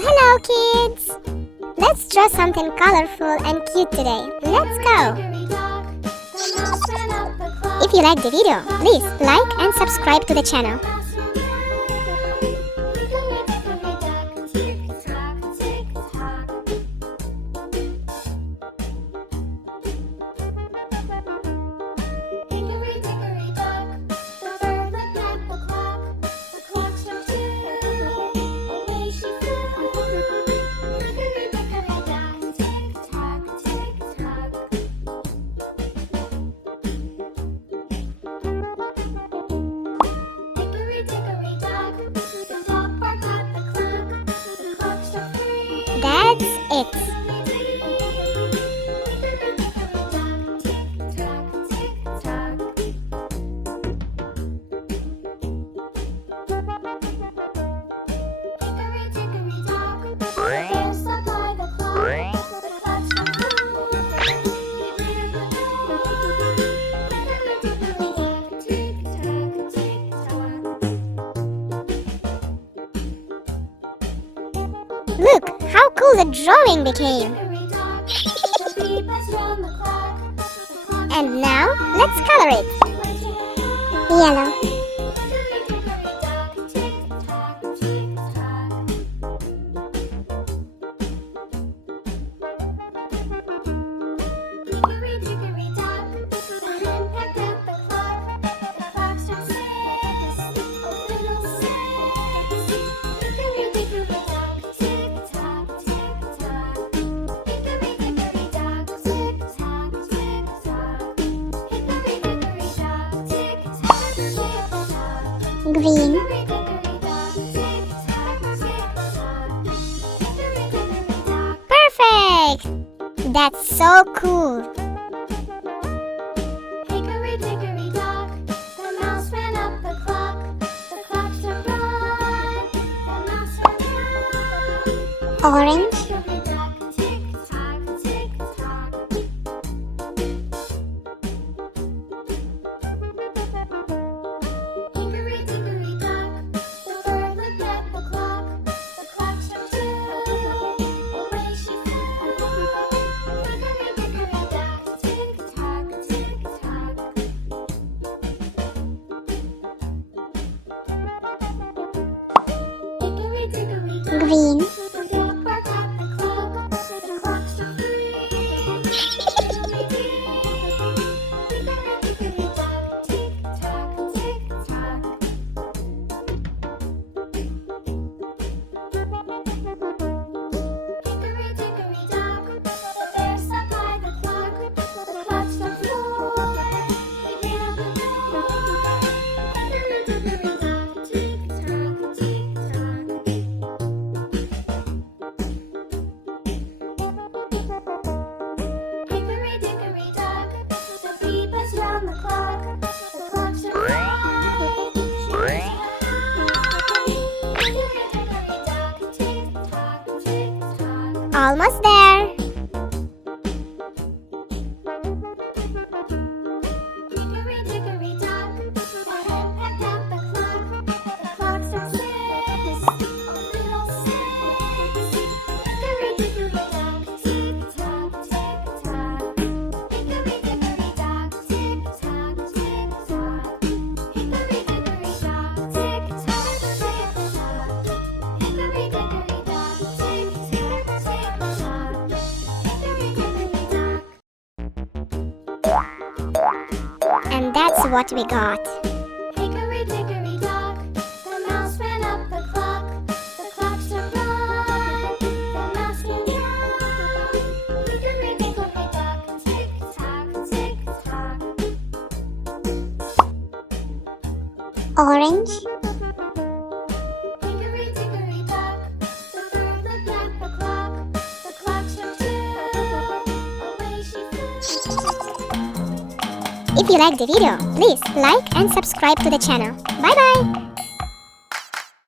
Well, hello kids! Let's draw something colorful and cute today. Let's go! If you like the video, please like and subscribe to the channel. That's it. Look how cool the drawing became! And now, let's color it! Yellow. Green. Perfect! That's so cool! Hickory dickory dock, the mouse ran up the clock. The clock struck one, the mouse ran out. Orange. Hickory dock, tick tock, tick tock. Hickory dickory dock, the bird looked at the clock. The clock struck two, away she flew. Hickory dickory dock, tick tock, tick tock. Hickory dickory dock, Green. the dog barked at the clock. The clock struck three. Hickory dickory dock, tick tock, tick tock. Hickory dickory dock, the bear sat by the clock. The clock struck four. He ran out the door. Hickory dickory dock, tick tock, tick tock. Hickory dickory dock, the bee buzzed round the clock. The clock struck five. She was happy. Hickory dickory dock, tick tock, tick tock. Almost there! Hickory dickory dock, the hen pecked at the clock. The clock struck six. Oh, little six. Hickory dickory dock, tick tock, tick tock. Hickory dickory dock, tick tock, tick tock. Hickory dickory dock, tick tock, tick tock. Hickory dickory dock, tick tock, tick tock. Hickory dickory dock. And that's what we got. Hickory dickory dock, the mouse ran up the clock. The clock struck one, the mouse ran out. Hickory dickory dock, tick tock, tick tock. Orange. Hickory dickory dock, the bird looked at the clock. The clock struck two, away she flew. If you like the video, please like and subscribe to the channel. Bye bye!